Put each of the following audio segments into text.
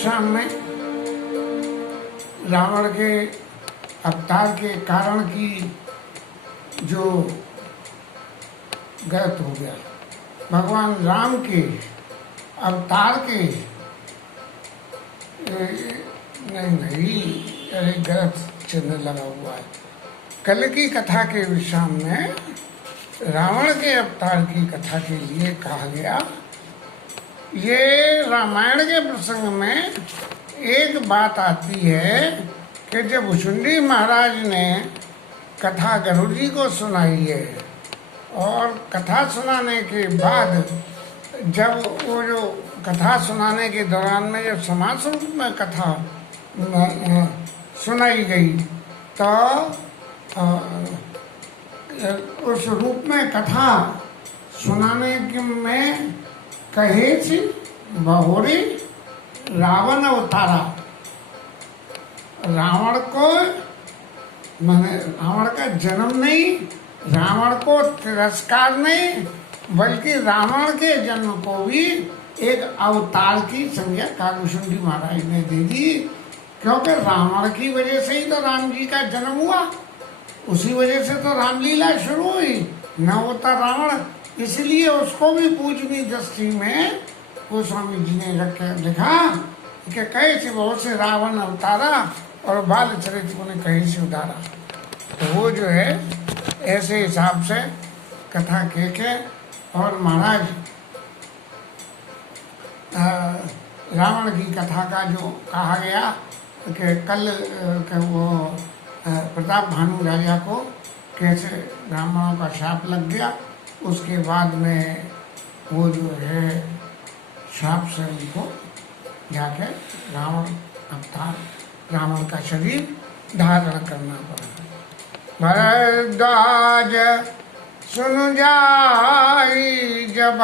विश्राम में रावण के अवतार के कारण की जो गलत हो गया, भगवान राम के अवतार के नहीं, अरे गलत चिन्ह लगा हुआ है। कल की कथा के विश्राम में रावण के अवतार की कथा के लिए कहा गया। ये रामायण के प्रसंग में एक बात आती है कि जब भुशुंडी महाराज ने कथा गरुड़ जी को सुनाई है और कथा सुनाने के बाद जब वो जो कथा सुनाने के दौरान में जब समास रूप में कथा सुनाई गई तो उस रूप में कथा सुनाने में कहे थी बहुरी रावण अवतारा। रावण को मैंने रावण का जन्म नहीं, रावण को तिरस्कार नहीं, बल्कि रावण के जन्म को भी एक अवतार की संज्ञा काकभूषुंडी महाराज ने दे दी, क्योंकि रावण की वजह से ही तो राम जी का जन्म हुआ, उसी वजह से तो रामलीला शुरू हुई। न होता रावण, इसलिए उसको भी पूजनीय दृष्टि में गोस्वामी जी ने लिखा कि कहे से बहुत से रावण अवतारा और बाल चरित्र को ने कहीं से उतारा। तो वो जो है ऐसे हिसाब से कथा के और महाराज रावण की कथा का जो कहा गया कि कल वो प्रताप भानु राजा को कैसे ब्राह्मणों का शाप लग गया, उसके बाद में वो जो है शाप से उनको जाके रावण अवतार रावण का शरीर धारण करना पड़ा। भरद्वाज सुन जाई जब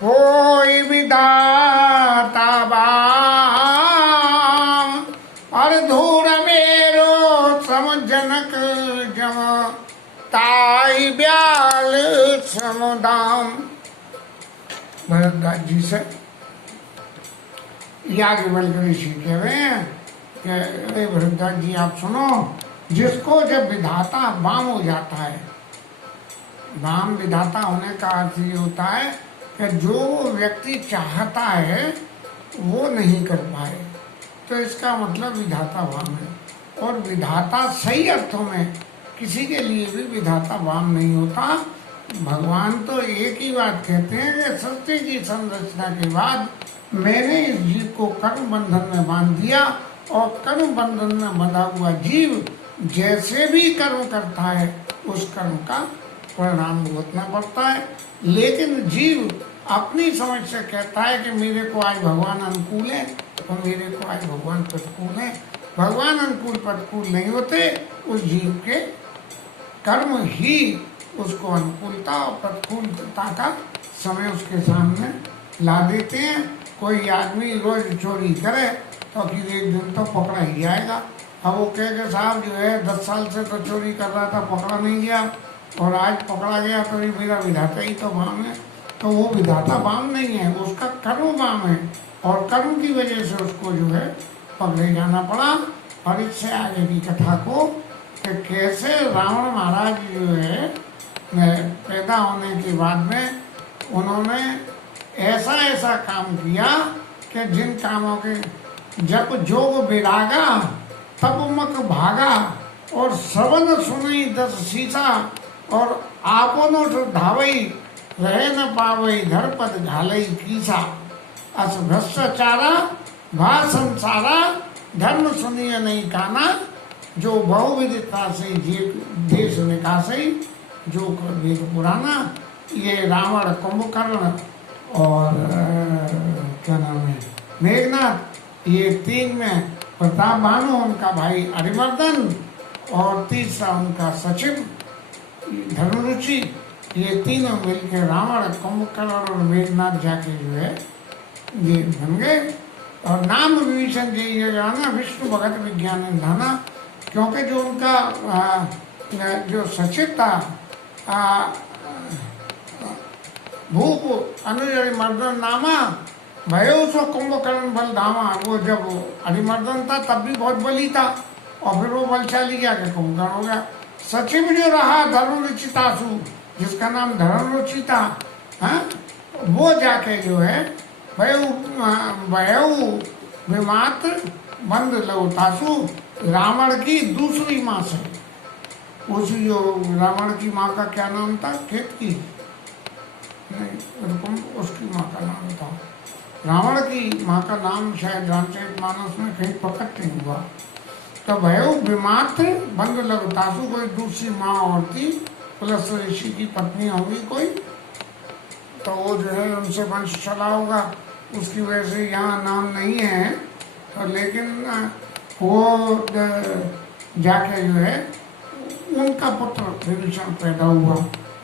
कोई विधाता बाम, और धूर मेरो समझनक जम ताई ब्याल समुदाम। भरद्वाज जी से याज्ञवल्क्य ऋषि कह रहे हैं कि अरे भरद्वाज जी आप सुनो, जिसको जब विधाता वाम हो जाता है, वाम विधाता होने का अर्थ ये होता है कि जो व्यक्ति चाहता है वो नहीं कर पाए, तो इसका मतलब विधाता वाम है। और विधाता सही अर्थों में किसी के लिए भी विधाता वाम नहीं होता। भगवान तो एक ही बात कहते हैं कि सृष्टि की संरचना के बाद मैंने इस जीव को कर्म बंधन में बांध दिया, और कर्म बंधन में बंधा हुआ जीव जैसे भी कर्म करता है उस कर्म का परिणाम भुगतना पड़ता है। लेकिन जीव अपनी समझ से कहता है कि मेरे को आज भगवान अनुकूल है और मेरे को आज भगवान प्रतिकूल है। भगवान अनुकूल प्रतिकूल नहीं होते, उस जीव के कर्म ही उसको अनुकूलता और प्रतिकूलता का समय उसके सामने ला देते हैं। कोई आदमी रोज चोरी करे तो फिर एक दिन तो पकड़ा ही जाएगा। अब वो कहे कि साहब जो है 10 साल से तो चोरी कर रहा था, पकड़ा नहीं गया, और आज पकड़ा गया तो ये मेरा विधाता ही तो वाम है। तो वो विधाता वाम नहीं है, उसका कर्म वाम है, और कर्म की वजह से उसको जो है पकड़े जाना पड़ा। और इससे आगे की कथा को कि कैसे रावण महाराज जो है पैदा होने के बाद में उन्होंने ऐसा ऐसा काम किया कि जिन कामों के जब जोग विरागा तब मक भागा, और श्रवण सुनई 10 सीसा, और आपनो धावई रहे न पावई धरपद घालई कीसा। अस भ्रष्टाचारा भा संसारा धर्म सुनिय नहीं काना, जो बहुविधता से देश निकासई जो वेद पुराना। ये रावण कुंभकर्ण और क्या नाम है मेघनाथ, ये 3 में प्रताप भानु उनका भाई अरिमर्दन, और तीसरा उनका सचिव धर्मरुचि, ये तीनों मिलकर रावण कुंभकर्ण और मेघनाथ जाके जो है ये बन गए। और नाम विभीषण जी ये जाना विष्णु भगत विज्ञान धाना, क्योंकि जो उनका जो सचिव था भूप अनुज मर्दन नामा, भयो सो कुंभकर्ण बलधामा। वो जब अरिमर्दन था तब भी बहुत बली था, और फिर वो बलशाली क्या के कुंभकर्ण हो गया। सचिव जो रहा धर्मरुचितासु, जिसका नाम धर्मरुचि था, हाँ, वो जाके जो है भयो विमात्र बंद लौतासु, रावण की दूसरी माँ से। उसी जो रावण की माँ का क्या नाम था, केतकी नहीं, उसकी माँ का नाम था, रावण की माँ का नाम शायद रामचरितमानस में कहीं प्रकट नहीं हुआ। तो भयो विमात्र बंद लौतासु, कोई दूसरी माँ और थी, प्लस ऋषि की पत्नी होगी कोई, तो वो जो है उनसे वंश चला होगा, उसकी वजह से यहाँ नाम नहीं है। तो लेकिन वो जाके जो है उनका पुत्र विभीषण पैदा हुआ,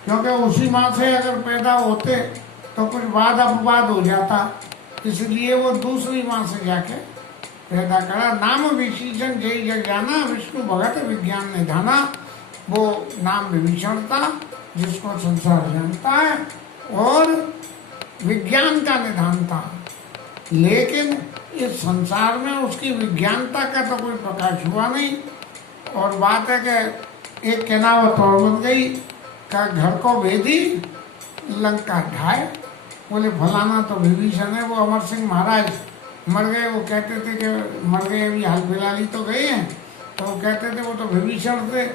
क्योंकि उसी माँ से अगर पैदा होते तो कुछ वाद अपवाद हो जाता, इसलिए वो दूसरी माँ से जाके पैदा करा। नाम विभीषण जय जग जाना, विष्णु भगत विज्ञान निधाना। वो नाम विभीषण था जिसको संसार जानता है और विज्ञान का निधान था, लेकिन इस संसार में उसकी विज्ञानता का तो कोई प्रकाश हुआ नहीं। और बात है कि एक कहावत और बन गई का घर को भेदी लंका ढाए। बोले फलाना तो विभीषण है, वो अमर सिंह महाराज मर गए, वो कहते थे कि मर गए, अभी हाल फिलहाल ही तो गए हैं, तो वो कहते थे वो तो विभीषण थे,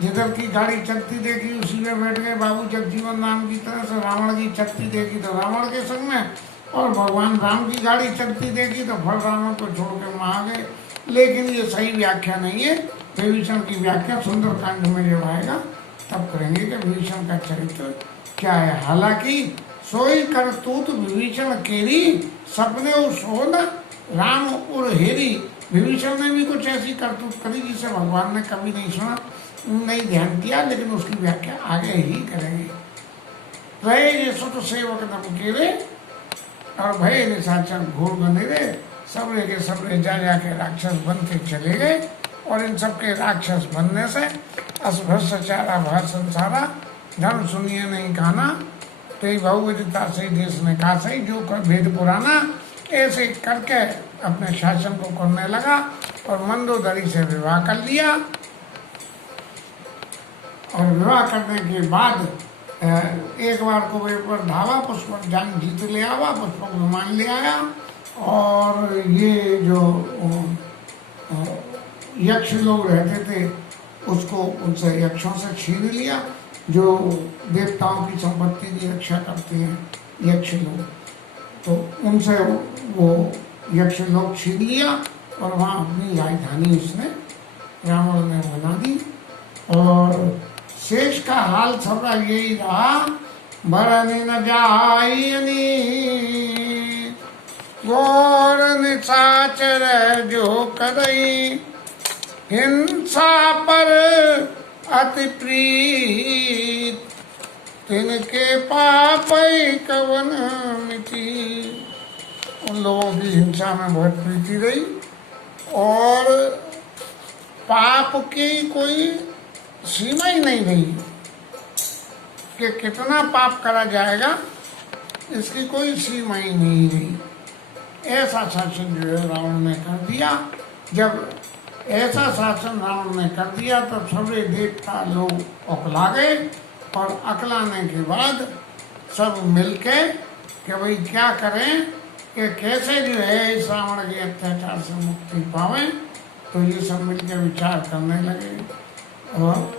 जिधर की गाड़ी चलती देखी उसी में बैठ गए। बाबू जगजीवन राम की तरह से रावण की चलती देखी तो रावण के संग में, और भगवान राम की गाड़ी चलती देखी तो फल रावण को छोड़ के वहाँ गए। लेकिन ये सही व्याख्या नहीं है, विभीषण की व्याख्या सुंदरकांड में जब आएगा तब करेंगे कि विभीषण का चरित्र क्या है। हालांकि सोई करतूत विभीषण केरी, सपने सोन राम उर हेरी। विभीषण ने भी कुछ ऐसी करतूत करी जिसे भगवान ने कभी नहीं सुना, नहीं ध्यान किया, लेकिन उसकी व्याख्या आगे ही करेंगे। रहे ये सुत सेवक न केरे, और भय निशाचर घोर बनेरे, सबरे के सबरे जा जाके राक्षस बन के चले गए। और इन सबके राक्षस बनने से असभ्रष्ट चारा भा संसारा, धर्म सुनिए नहीं कहना, तेरी बहुविधता से देश ने कहा सही, जो कर भेद पुराना। ऐसे करके अपने शासन को करने लगा और मंदोदरी से विवाह कर लिया। और विवाह करने के बाद एक बार कुबेर पर धावा, पुष्पक जान जीत ले आवा, पुष्पक विमान ले आया, और ये जो यक्ष लोग रहते थे उसको उनसे यक्षों से छीन लिया, जो देवताओं की संपत्ति की रक्षा करते हैं यक्ष लोग, तो उनसे वो यक्ष लोग छीन लिया और वहाँ अपनी राजधानी उसने रावण ने बना दी। और शेष का हाल सब यही रहा, बरन न जायनी गौर निशाचर जो करई, हिंसा पर अति प्रीत, तिनके पाप कवन मिटी। उन लोगों की हिंसा में बहुत प्रीति रही और पाप की कोई सीमा ही नहीं रही कि कितना पाप करा जाएगा, इसकी कोई सीमा ही नहीं रही। ऐसा शासन जो है रावण ने कर दिया। जब ऐसा शासन रावण ने कर दिया तो सभी देवता लोग अकला गए, और अकलाने के बाद सब मिलके कि भाई क्या करें कि कैसे जो है इस रावण के अत्याचार से मुक्ति पावे, तो ये सब मिलके विचार करने लगे। और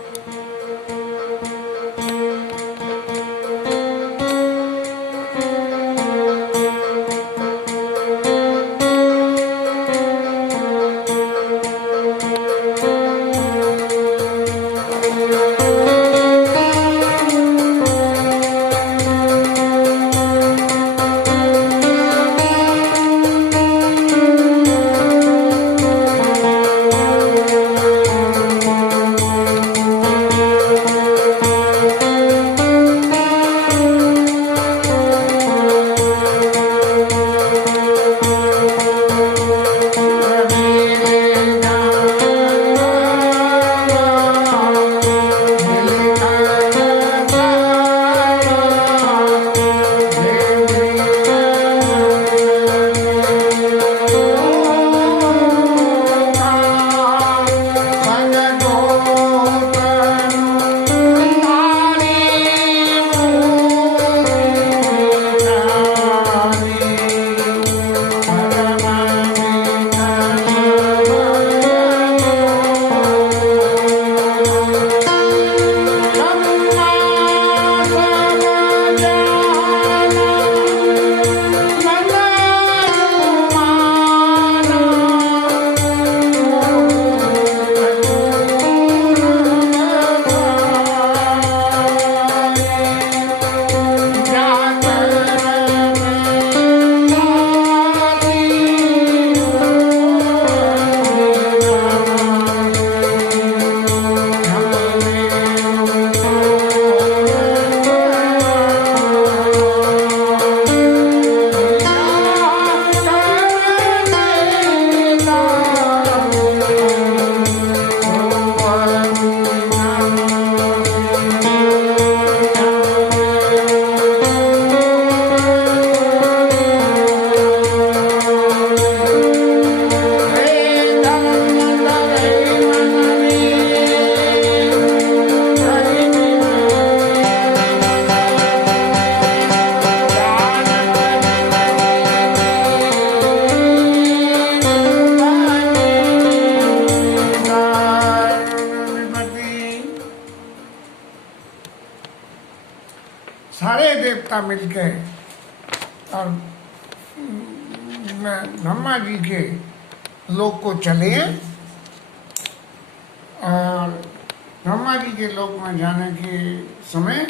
सारे देवता मिलके और ब्रह्मा जी के लोक को चले और ब्रह्मा जी के लोक में जाने के समय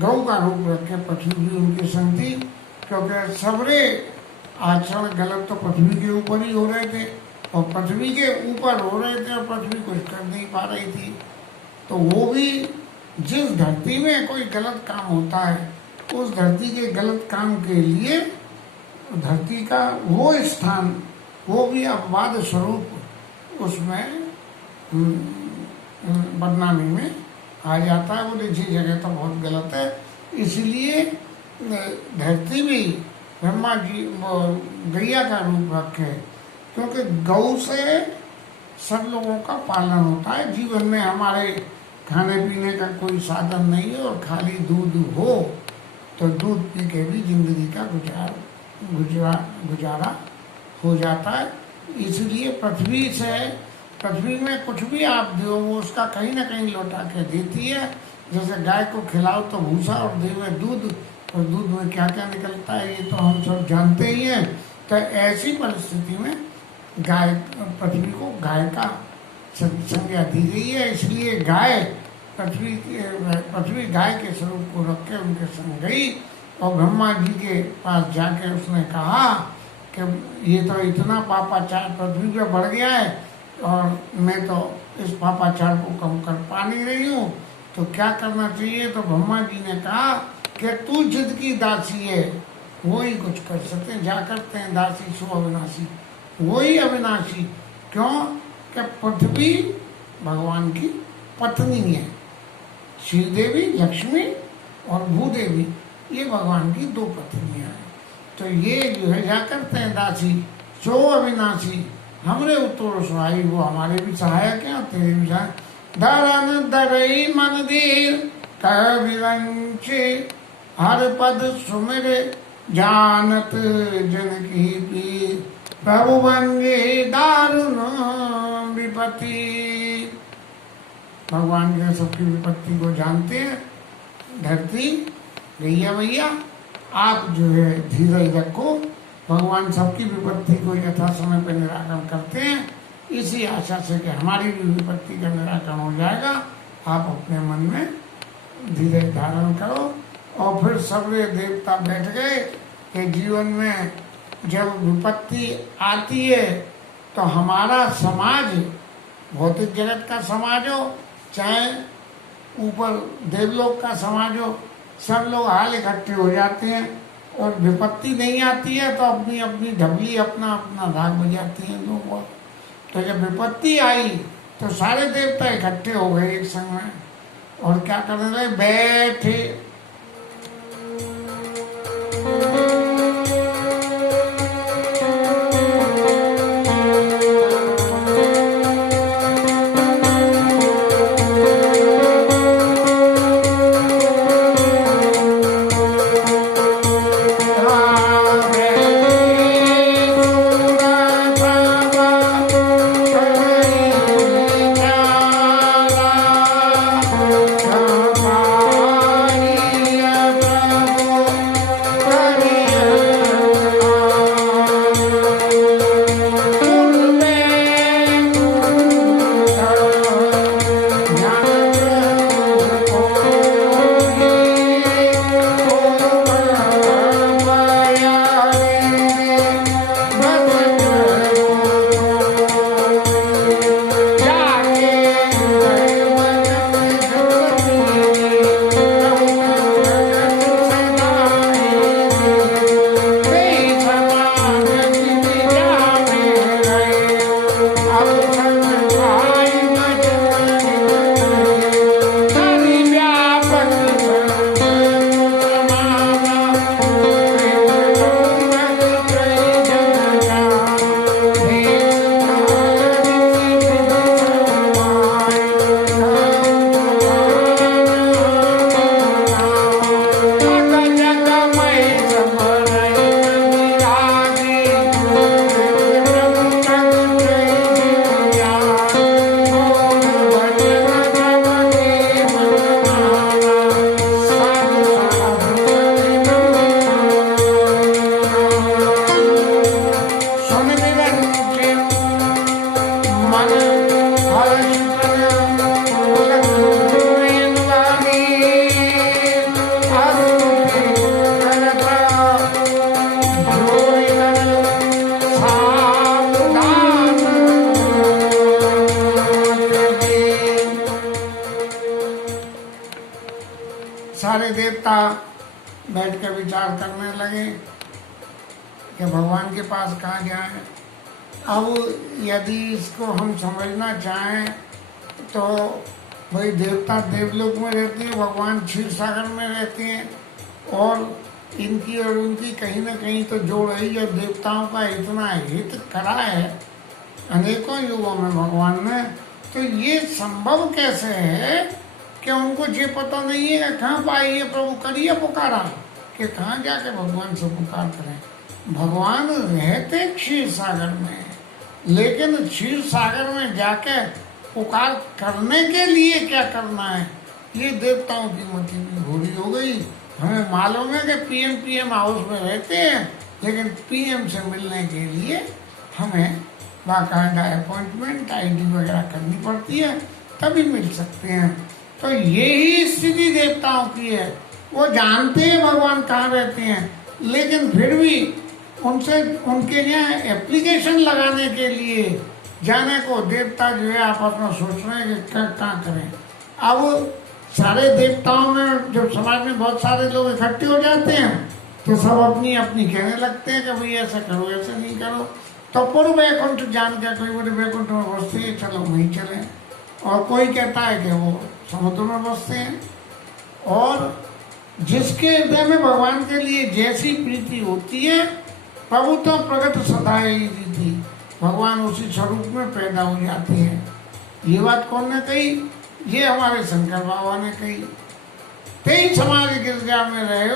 गौ का रूप रखे पृथ्वी भी उनकी संग थी, क्योंकि सबरे आचरण गलत तो पृथ्वी के ऊपर ही हो रहे थे और पृथ्वी के ऊपर हो रहे थे और पृथ्वी कुछ कर नहीं पा रही थी। तो वो भी जिस धरती में कोई गलत काम होता है उस धरती के गलत काम के लिए धरती का वो स्थान वो भी अपवाद स्वरूप उसमें बदनामी में आ जाता है। बोले जी जगह तो बहुत गलत है, इसलिए धरती भी ब्रह्मा जी गैया का रूप रखे, क्योंकि गौ से सब लोगों का पालन होता है। जीवन में हमारे खाने पीने का कोई साधन नहीं है और खाली दूध हो तो दूध पी के भी जिंदगी का गुजारा हो जाता है। इसलिए पृथ्वी में कुछ भी आप दो वो उसका कहीं ना कहीं लौटा के देती है। जैसे गाय को खिलाओ तो भूसा और देवे दूध, और दूध में क्या क्या निकलता है ये तो हम सब जानते ही हैं। तो ऐसी परिस्थिति में पृथ्वी को गाय का संज्ञा दी गई है, इसलिए पृथ्वी गाय के स्वरूप को रख के उनके संग गई और ब्रह्मा जी के पास जाके उसने कहा कि ये तो इतना पापाचार पृथ्वी पे बढ़ गया है और मैं तो इस पापाचार को कम कर पा नहीं रही हूँ, तो क्या करना चाहिए। तो ब्रह्मा जी ने कहा कि तू जिद की दासी है, वो ही कुछ कर सकते हैं। जा करते हैं दासी सो अविनाशी, वही अविनाशी। क्यों कि पृथ्वी भगवान की पत्नी है, श्रीदेवी लक्ष्मी और भूदेवी ये भगवान की दो पत्नियां हैं। तो ये जो है जा करते हैं दासी सो अविनाशी, हमरे उत्तर सुहाई, वो हमारे भी सहायक हैं और तेरे भी सहायक। धरन धरई मन धीर कह विरंचे, हर पद सुमिर जानत जन की पीर, प्रभु बंगे दारुण विपत्ति। भगवान के सबकी विपत्ति को जानते हैं। धरती गैया मैया आप जो है धीरज रखो, भगवान सबकी विपत्ति को यथा समय पर निराकरण करते हैं। इसी आशा से कि हमारी भी विपत्ति का निराकरण हो जाएगा, आप अपने मन में धीरज धारण करो। और फिर सबरे देवता बैठ गए कि जीवन में जब विपत्ति आती है तो हमारा समाज, भौतिक जगत का समाज हो चाहे ऊपर देवलोक का समाज हो, सब लोग हाल इकट्ठे हो जाते हैं और विपत्ति नहीं आती है तो अपनी अपनी ढबली अपना अपना राग बजाती हैं लोग। तो जब विपत्ति आई तो सारे देवता इकट्ठे हो गए एक संग में और क्या करने लगे, बैठे। सारे देवता बैठ कर विचार करने लगे कि भगवान के पास कहाँ जाएं। अब यदि इसको हम समझना चाहें तो भाई देवता देवलोक में रहते हैं, भगवान क्षीर सागर में रहते हैं, और इनकी और उनकी कहीं ना कहीं तो जोड़ है। जो देवताओं का इतना हित करा है अनेकों युगों में भगवान ने, तो ये संभव कैसे है कि उनको ये पता नहीं है कहाँ पाइए प्रभु करिए पुकारा, कि कहाँ जाके भगवान से पुकार करें। भगवान रहते क्षीर सागर में, लेकिन क्षीर सागर में जाके पुकार करने के लिए क्या करना है, ये देवताओं की मति में भूरी हो गई। हमें मालूम है कि पीएम हाउस में रहते हैं, लेकिन पीएम से मिलने के लिए हमें बाकायदा अपॉइंटमेंट आईडी वगैरह करनी पड़ती है, तभी मिल सकते हैं। तो यही स्थिति देवताओं की है। वो जानते हैं भगवान कहाँ रहते हैं, लेकिन फिर भी उनसे उनके यहाँ एप्लीकेशन लगाने के लिए जाने को देवता जो है आपस में सोच रहे हैं कि क्या करें। अब सारे देवताओं में जब समाज में बहुत सारे लोग इकट्ठे हो जाते हैं तो सब अपनी अपनी कहने लगते हैं कि भाई ऐसा करो ऐसा नहीं करो। तो पूर्व वैकुंठ जान के कोई बोले वैकुंठ में बसते हैं, चलो वहीं चले, और कोई कहता है कि वो समुद्र में बसते हैं। और जिसके हृदय में भगवान के लिए जैसी प्रीति होती है, प्रभु तो प्रगट सदा ही थी, भगवान उसी स्वरूप में पैदा हो जाते हैं। ये बात कौन ने कही? ये हमारे शंकर बाबा ने कही। तेई समाज गिरजा में रहे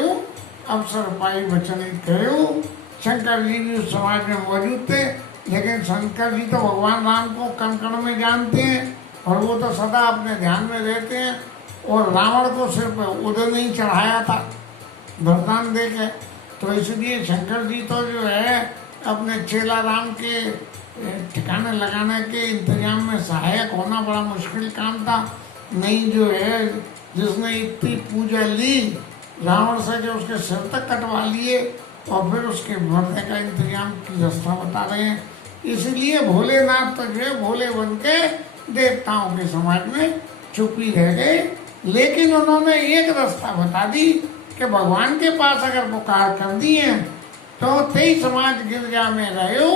अवसर पाई वचन कहो। शंकर जी भी उस समाज में मौजूद थे, लेकिन शंकर जी तो भगवान राम को कण कण में जानते हैं, और वो तो सदा अपने ध्यान में रहते हैं। और रावण को सिर्फ उधर नहीं चढ़ाया था वरदान दे के, तो इसलिए शंकर जी तो जो है अपने चेला राम के ठिकाने लगाने के इंतजाम में सहायक होना बड़ा मुश्किल काम था। नहीं जो है जिसने इतनी पूजा ली रावण से कि उसके सिर तक कटवा लिए और फिर उसके मरने का इंतजाम की रास्ता बता रहे हैं। इसलिए भोलेनाथ तो जो है भोले बन के देवताओं के समाज में चुपी रह गए, लेकिन उन्होंने एक रास्ता बता दी कि भगवान के पास अगर पुकार कर दिए तो तेई समाज गिरजा में रहो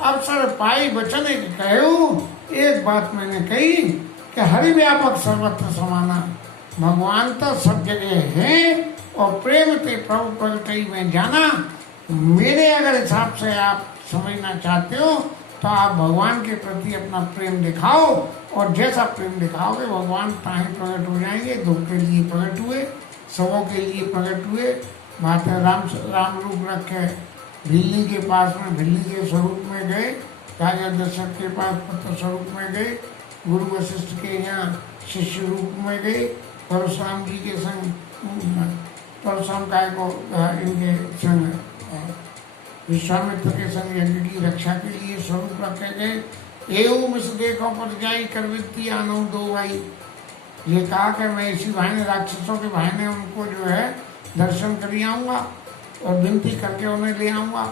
अवसर पाई वचन कहो। एक बात मैंने कही कि हरि व्यापक सर्वत्र समाना, भगवान तो सब जगह है और प्रेम ते प्रभु प्रगटई में जाना। मेरे अगर हिसाब से आप समझना चाहते हो तो आप भगवान के प्रति अपना प्रेम दिखाओ, और जैसा प्रेम दिखाओगे भगवान ताही प्रकट हो जाएंगे। दो के लिए प्रकट हुए, सबों के लिए प्रकट हुए। बात है राम रूप रखे भिल्ली के पास में भिल्ली के स्वरूप में गए, राजा दशरथ के पास पुत्र स्वरूप में गए, गुरु वशिष्ठ के यहाँ शिष्य रूप में गए, परशुराम जी के संग परशुराम काय को इनके संग विश्वामित्र के संग यज्ञ की रक्षा के लिए स्वरूप रखे गए। एवं इस देखो पर जाई कर वित्ती आनो दो भाई, ये कहा कि मैं इसी बहाने राक्षसों के बहाने उनको जो है दर्शन कर आऊँगा और विनती करके उन्हें ले आऊँगा।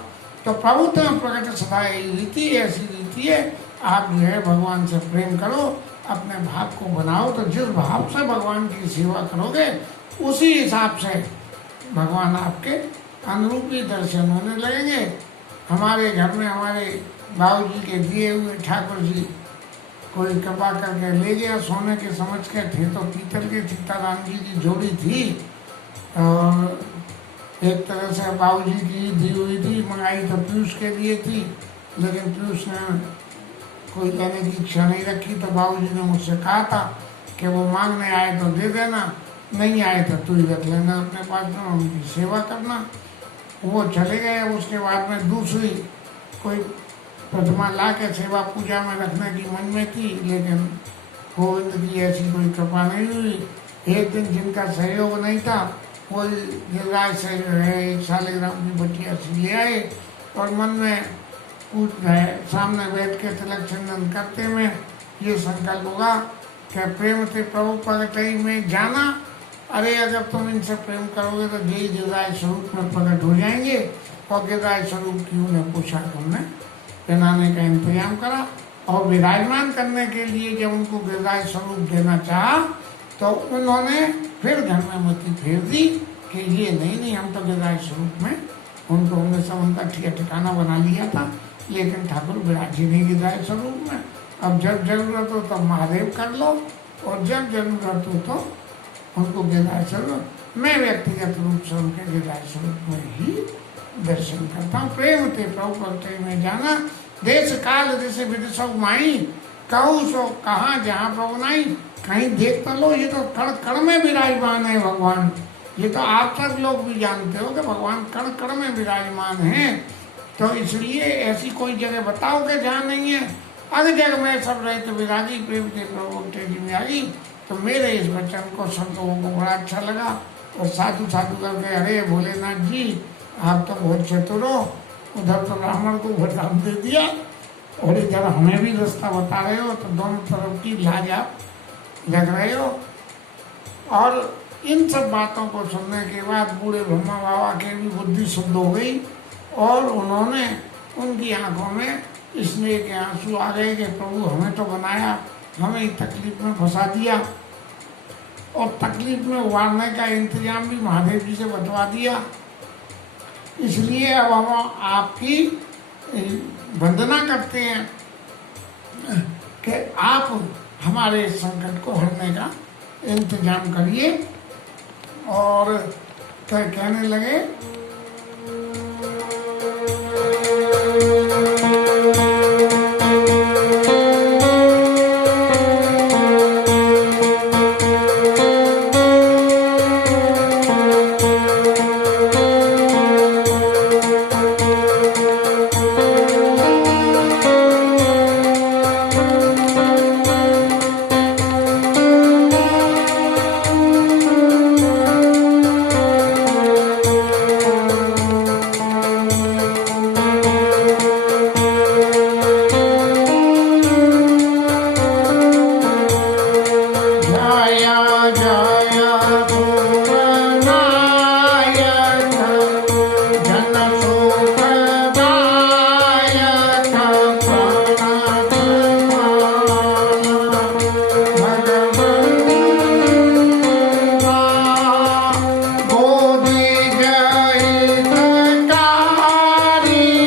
तो प्रभु तो प्रकट सदा यही रीति है, ऐसी रीति है। आप जो है भगवान से प्रेम करो, अपने भाव को बनाओ, तो जिस भाव से भगवान की सेवा करोगे उसी हिसाब से भगवान आपके अनुरूपी दर्शन होने लगेंगे। हमारे घर में हमारे बाबू जी के दिए हुए ठाकुर जी कोई कृपा करके ले गया सोने के समझ के, थे तो पीतल के सीताराम जी की जोड़ी थी, और एक तरह से बाबू जी की दी हुई थी, मंगाई तो पीयूष के लिए थी, लेकिन पीयूष ने कोई लेने की इच्छा नहीं रखी। तो बाबू जी ने मुझसे कहा था कि वो मांगने आए तो दे देना, नहीं आए तो तू ही रख लेना अपने पास में, उनकी सेवा करना। वो चले गए। उसके बाद में दूसरी कोई प्रतिमा ला के सेवा पूजा में रखने की मन में थी, लेकिन गोविंद की ऐसी कोई कृपा नहीं हुई। एक दिन जिनका सहयोग नहीं था वो गिरिराज से जो है एक शालिग्राम की बटिया सी ले आए, और मन में पूछ रहे सामने बैठ के तिलक चंदन करते में ये संकल्प होगा कि प्रेम से प्रभु प्रगटई में जाना। अरे अगर तुम इनसे प्रेम करोगे तो जय गिरिराज स्वरूप में प्रकट हो जाएंगे। और गिरिराज स्वरूप की उन्हें पोशाक हमने पहनाने का इंतजाम करा, और विराजमान करने के लिए जब उनको गिरिराज स्वरूप देना चाहा तो उन्होंने फिर घर में मती फेर दी कि ये नहीं, हम तो गिरिराज स्वरूप में उनको हमने सब उनका ठिकाना बना लिया था, लेकिन ठाकुर विराजी नहीं गिरिराज स्वरूप में। अब जब जरूरत हो तब महादेव कर लो, और जब जरूरत हो तो उनको गिरिराज स्वरूप, मैं व्यक्तिगत रूप से उनके गिरिराज स्वरूप में ही दर्शन करता हूँ। प्रेम थे प्रभु भक्ति में जाना, देश काल जैसे विदिशो माई, कहूँ सो कहाँ जहाँ प्रभु नहीं। कहीं देख तो लो, ये तो कण कण में विराजमान है भगवान। ये तो आप सब लोग भी जानते हो कि भगवान कण कण में विराजमान हैं। तो इसलिए ऐसी कोई जगह बताओ कि जहाँ नहीं है। अगर जगह में सब रहे तो विराजी प्रेम थे प्रभु जी में आई। तो मेरे इस वचन को सब लोगों को बड़ा अच्छा लगा, और साधु साधु करके अरे भोलेनाथ जी आप तो बहुत चतुर हो, उधर तो रावण को वरदान दे दिया और इधर हमें भी रास्ता बता रहे हो, तो दोनों तरफ की लाजवाब लग रहे हो। और इन सब बातों को सुनने के बाद बूढ़े ब्रह्मा बाबा की भी बुद्धि शुद्ध हो गई, और उन्होंने उनकी आंखों में स्नेह के आंसू आ गए कि प्रभु हमें तो बनाया, हमें तकलीफ में फंसा दिया, और तकलीफ में उबारने का इंतजाम भी महादेव जी से बतवा दिया। इसलिए अब हम आपकी वंदना करते हैं कि आप हमारे इस संकट को हरने का इंतजाम करिए। और कहने लगे जय